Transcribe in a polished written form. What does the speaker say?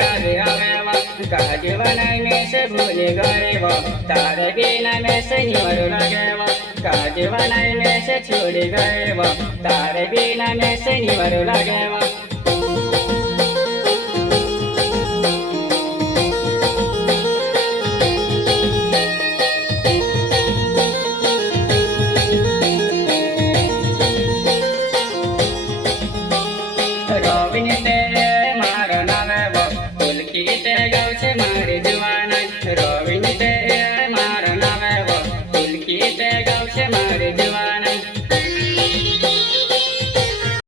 याद आवेवा काजीवन में से भूल गए वो तारे बिना में से निवर लगेवा काजीवन में से छूट गए वो तारे बिना में से निवर लगेवा